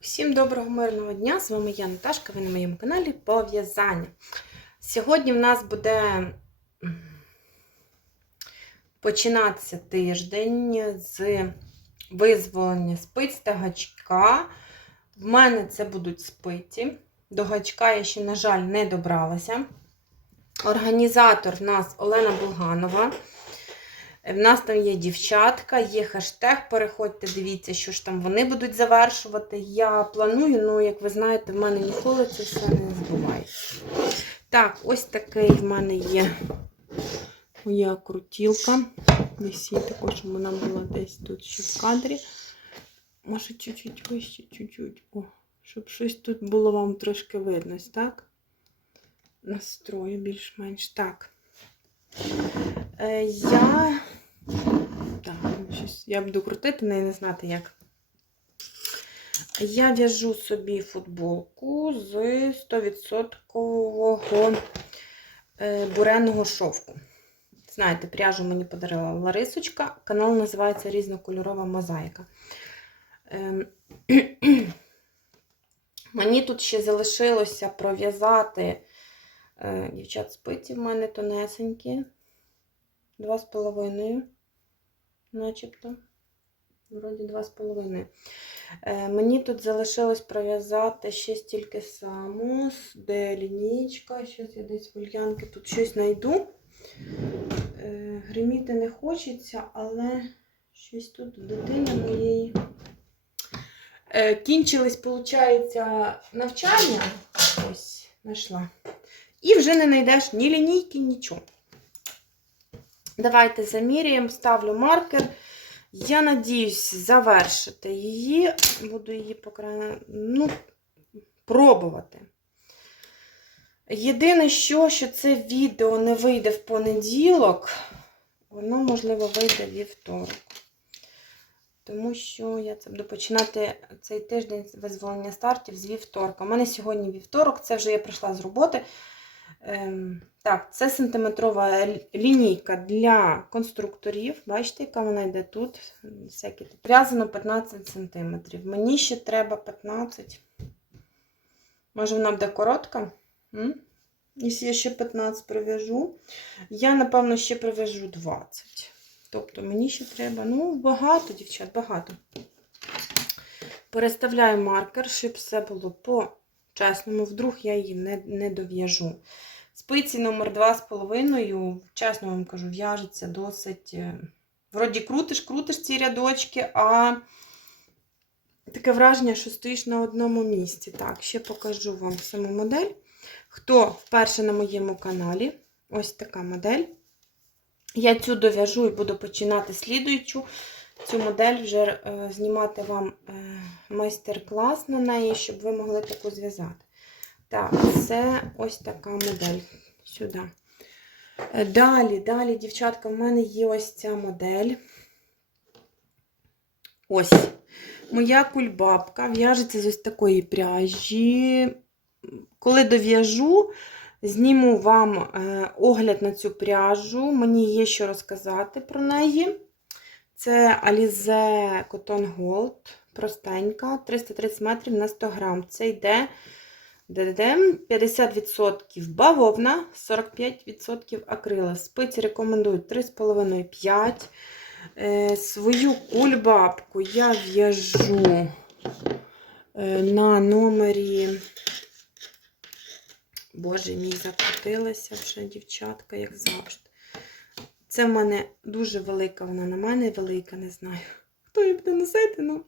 Всім доброго мирного дня! З вами я Наташка, ви на моєму каналі по в'язанню. Сьогодні в нас буде починатися тиждень з визволення спиць та гачка. В мене це будуть спиці. До гачка я ще, на жаль, не добралася. Організатор в нас Олена Булганова. В нас там є дівчатка, є хештег. Переходьте, дивіться, що ж там вони будуть завершувати. Я планую, ну, як ви знаєте, в мене ніколи це все не збувається. Так, ось такий в мене є моя крутілка. Висіть також, вона була десь тут ще в кадрі. Може, чуть-чуть вище, чуть-чуть. Щоб щось тут було вам трошки видно, так? Настрою більш-менш так. Е, я. Так, щось я буду крутити, але не знати як. Я в'яжу собі футболку з 100% е, буреного шовку. Знаєте, пряжу мені подарила Ларисочка. Канал називається Різнокольорова мозаїка. Ем, Мені тут ще залишилося пров'язати. е, Дівчат, спиці в мене тонесенькі. Два з половиною, начебто. Вроді два з половиною. Е, мені тут залишилось пров'язати ще стільки само, де лінійка. Щось я десь в ульянки тут щось знайду. Е, гриміти не хочеться, але щось тут у дитини моєї. Е, кінчились, виходить, навчання. Ось, знайшла. І вже не знайдеш ні лінійки, нічого. Давайте заміряємо, ставлю маркер. Я надіюсь завершити її. Буду її поки, ну, пробувати. Єдине, що, що це відео не вийде в понеділок, воно, можливо, вийде вівторок. Тому що я це буду починати цей тиждень визволення стартів з вівторка. У мене сьогодні вівторок, це вже я прийшла з роботи. Ем, так, це сантиметрова лінійка для конструкторів. Бачите, яка вона йде тут. Всякі тут. В'язано 15 см. Мені ще треба 15. Може, вона буде коротка? Якщо я ще 15 прив'яжу, я, напевно, ще прив'яжу 20. Тобто мені ще треба, ну, багато, дівчат, багато. Переставляю маркер, щоб все було по чесному, вдруг я її не, не дов'яжу. Спиці номер 2,5, чесно вам кажу, в'яжеться досить. е, Вроді крутиш, крутиш ці рядочки, а таке враження, що стоїш на одному місці. Так, ще покажу вам саму модель. Хто вперше на моєму каналі, ось така модель. Я цю дов'яжу і буду починати слідуючу. Цю модель вже е, знімати вам е, майстер-клас на неї, щоб ви могли таку зв'язати. Так, це ось така модель. Сюди. Е, Далі, далі, дівчатка, в мене є ось ця модель. Ось. Моя кульбабка в'яжеться з ось такої пряжі. Коли дов'яжу, зніму вам огляд на цю пряжу. Мені є що розказати про неї. Це Alize Cotton Gold, простенька, 330 метрів на 100 грам. Це йде 50% бавовна, 45% акрила. Спиці рекомендують 3,5-5. Е, свою кульбабку я в'яжу е, на номері. Боже мій, закрутилася вже дівчатка, як завжди. Це в мене дуже велика, вона на мене велика, не знаю. Хто її буде носити, ну.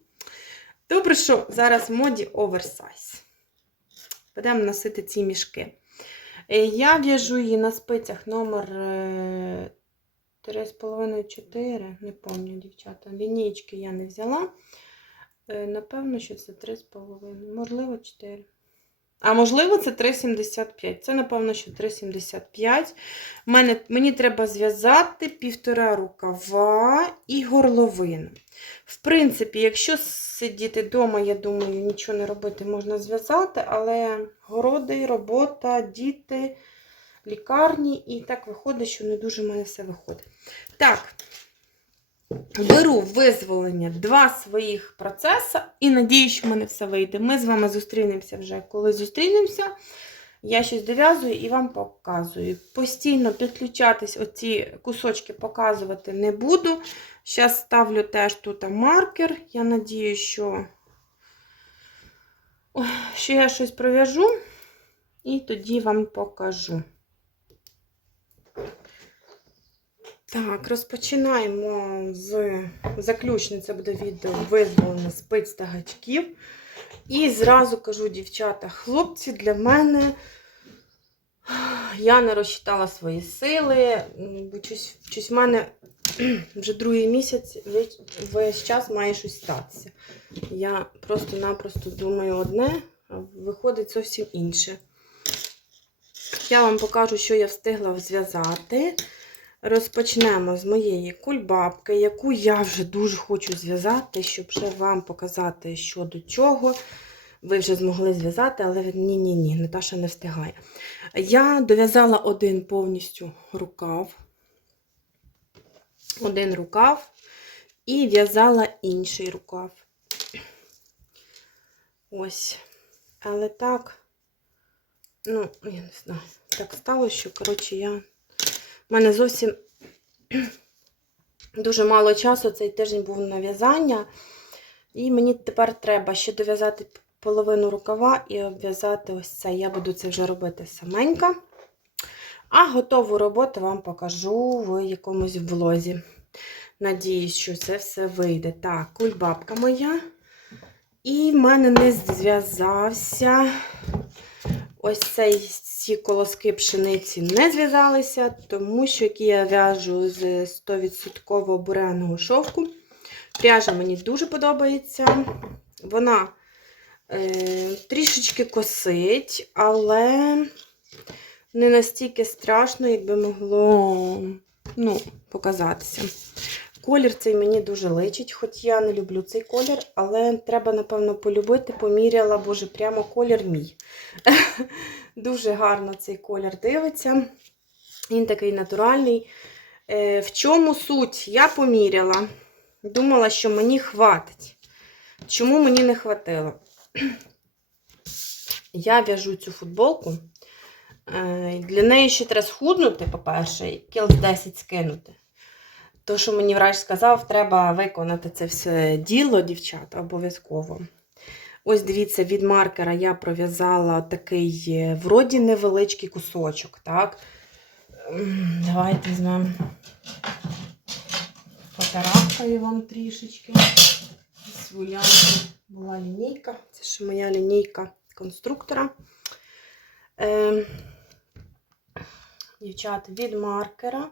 Добре, що зараз в моді оверсайз. Будемо носити ці мішки. Е, Я в'яжу її на спицях номер 3,5-4. Не пам'ятаю, дівчата. Лінійки я не взяла. Е, Напевно, що це 3,5. Можливо, 4. А можливо, це 3,75. Це, напевно, що 3,75. Мене, мені треба зв'язати півтора рукава і горловину. В принципі, якщо сидіти вдома, я думаю, нічого не робити можна зв'язати, але городи, робота, діти, лікарні, і так виходить, що не дуже в мене все виходить. Так, беру визволення два своїх процеси і надію, що в мене все вийде. Ми з вами зустрінемося вже. Коли зустрінемося, я щось дов'язую і вам показую. Постійно підключатись, оці кусочки показувати не буду. Зараз ставлю теж тут маркер. Я надію, що, що я щось пров'яжу, і тоді вам покажу. Так, розпочинаємо з заключне, це буде відео визволення спиць та гачків. І зразу кажу, дівчата, хлопці, для мене я не розчитала свої сили, бо щось, щось в мене вже другий місяць весь час має щось статися. Я просто-напросто думаю одне, а виходить зовсім інше. Я вам покажу, що я встигла зв'язати. Розпочнемо з моєї кульбабки, яку я вже дуже хочу зв'язати, щоб ще вам показати, що до чого. Ви вже змогли зв'язати, але ні-ні-ні, Наташа не встигає. Я дов'язала один повністю рукав, один рукав і в'язала інший рукав. Ось. Але так, ну, я не знаю, так стало, що, коротше, я. У мене зовсім дуже мало часу. Цей тиждень був на в'язання. І мені тепер треба ще дов'язати половину рукава і обв'язати ось це. Я буду це вже робити саменька. А готову роботу вам покажу в якомусь влозі. Надіюсь, що це все вийде. Так, кульбабка моя. І в мене не зв'язався. Ось цей, ці колоски пшениці не зв'язалися, тому що які я в'яжу з 100% буреного шовку. Пряжа мені дуже подобається. Вона е, трішечки косить, але не настільки страшно, як би могло ну, показатися. Колір цей мені дуже личить, хоч я не люблю цей колір, але треба, напевно, полюбити. Поміряла, боже, прямо колір мій. Дуже гарно цей колір дивиться. Він такий натуральний. Е, В чому суть? Я поміряла. Думала, що мені хватить. Чому мені не хватило? Я в'яжу цю футболку. Е, Для неї ще треба схуднути, по-перше, кіл 10 скинути. То, що мені врач сказав, треба виконати це все діло, дівчата, обов'язково. Ось дивіться, від маркера я пров'язала такий е, вроді невеличкий кусочок. так? Давайте візьмемо фотографію вам трішечки. Лянку була лінійка. Це ще моя лінійка конструктора. Е, дівчата, від маркера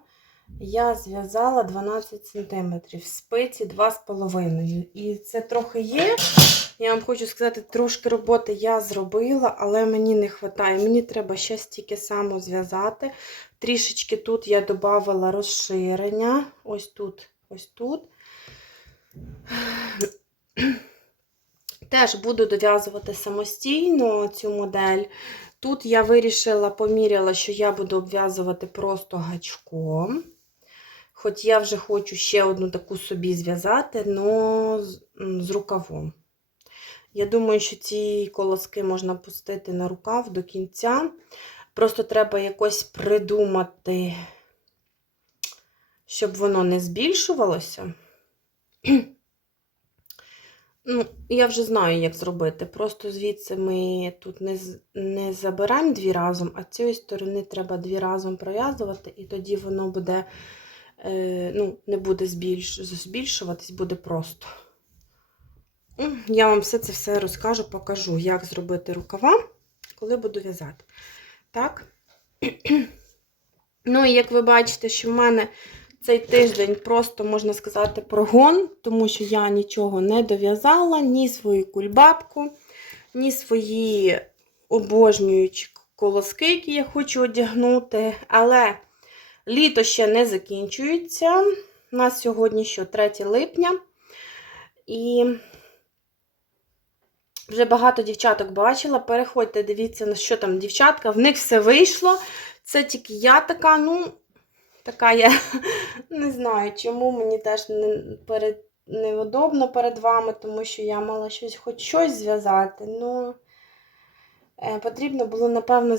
я зв'язала 12 см, спиці 2,5 І це трохи є. Я вам хочу сказати, трошки роботи я зробила, але мені не вистачає. Мені треба ще стільки само зв'язати. Трішечки тут я додавала розширення. Ось тут, ось тут. Теж буду дов'язувати самостійно цю модель. Тут я вирішила, поміряла, що я буду обв'язувати просто гачком. Хоч я вже хочу ще одну таку собі зв'язати, але з, рукавом. Я думаю, що ці колоски можна пустити на рукав до кінця. Просто треба якось придумати, щоб воно не збільшувалося. Ну, я вже знаю, як зробити. Просто звідси ми тут не, не забираємо дві разом, а цієї сторони треба дві разом пров'язувати, і тоді воно буде, ну, не буде збільш, збільшуватись, буде просто. Я вам все це все розкажу, покажу, як зробити рукава, коли буду в'язати. Так. Ну, і як ви бачите, що в мене цей тиждень просто, можна сказати, прогон, тому що я нічого не дов'язала, ні свою кульбабку, ні свої обожнюючі колоски, які я хочу одягнути. Але літо ще не закінчується. У нас сьогодні що 3 липня. І вже багато дівчаток бачила. Переходьте, дивіться, на що там дівчатка. В них все вийшло. Це тільки я така, ну, така я не знаю, чому мені теж не, перед, неудобно перед вами, тому що я мала щось, хоч щось зв'язати. Ну, потрібно було, напевно,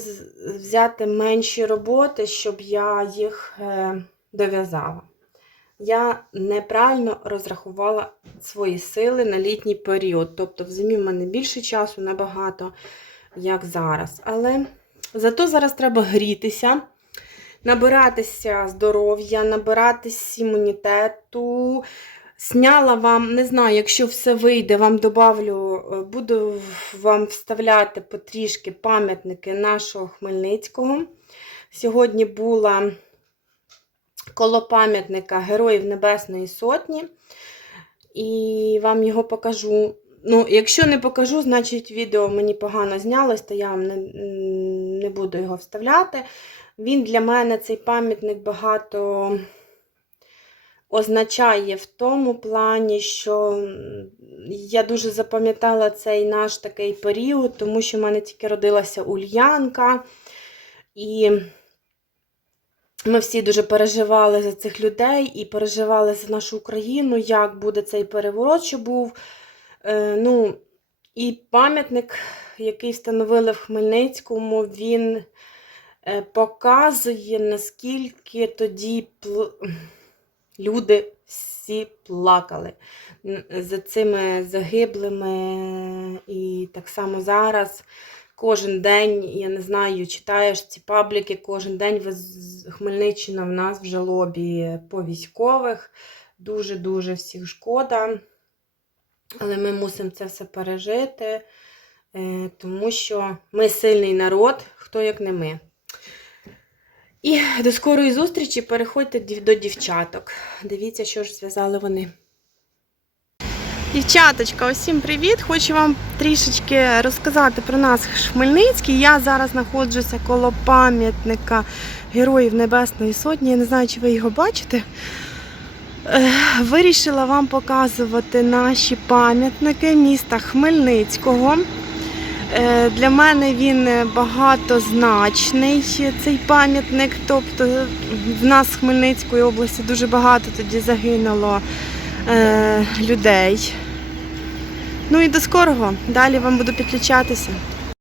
взяти менші роботи, щоб я їх е, дов'язала. Я неправильно розрахувала свої сили на літній період. Тобто в зимі в мене більше часу набагато, як зараз. Але зато зараз треба грітися, набиратися здоров'я, набиратись імунітету. Сняла вам, не знаю, якщо все вийде, вам добавлю, е, буду вам вставляти потрішки пам'ятники нашого Хмельницького. Сьогодні була коло пам'ятника Героїв Небесної Сотні. І вам його покажу. Ну, якщо не покажу, значить відео мені погано знялось, то я вам не, не буду його вставляти. Він для мене цей пам'ятник багато означає в тому плані, що я дуже запам'ятала цей наш такий період, тому що в мене тільки родилася Ульянка. І ми всі дуже переживали за цих людей і переживали за нашу Україну, як буде цей переворот, що був. Е, ну, і пам'ятник, який встановили в Хмельницькому, він е, показує, наскільки тоді пл- люди всі плакали за цими загиблими. І так само зараз. Кожен день, я не знаю, читаєш ці пабліки, кожен день Хмельниччина в нас в жалобі по військових. Дуже-дуже всіх шкода. Але ми мусимо це все пережити, е, тому що ми сильний народ, хто як не ми. І до скорої зустрічі переходьте до дівчаток. Дивіться, що ж зв'язали вони. Дівчаточка, усім привіт! Хочу вам трішечки розказати про нас Хмельницький. Я зараз знаходжуся коло пам'ятника Героїв Небесної Сотні. Я не знаю, чи ви його бачите. Е, Вирішила вам показувати наші пам'ятники міста Хмельницького. Е, Для мене він багатозначний, цей пам'ятник. Тобто в нас з Хмельницької області дуже багато тоді загинуло е, людей. Ну і до скорого. Далі вам буду підключатися.